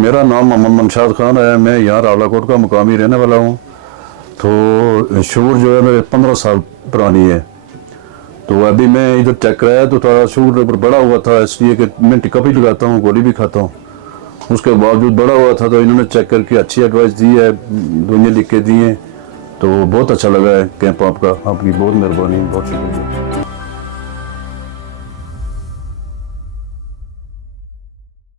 मेरा नाम मोहम्मद मनशाद खान है। मैं यहाँ रावलाकोट का मुकामी रहने वाला हूँ। तो शुगर जो है मेरे 15 साल पुरानी है। तो अभी मैं इधर चेक कराया तो थोड़ा शुगर पर बड़ा हुआ था, इसलिए कि मैं टिक्का भी लगाता हूँ, गोली भी खाता हूँ। उसके बावजूद बड़ा हुआ था तो इन्होंने चेक करके अच्छी एडवाइस दी है, दवाइयाँ लिख के दी हैं। तो बहुत अच्छा लगा है कैंप आपका, आपकी बहुत मेहरबानी, बहुत शुक्रिया।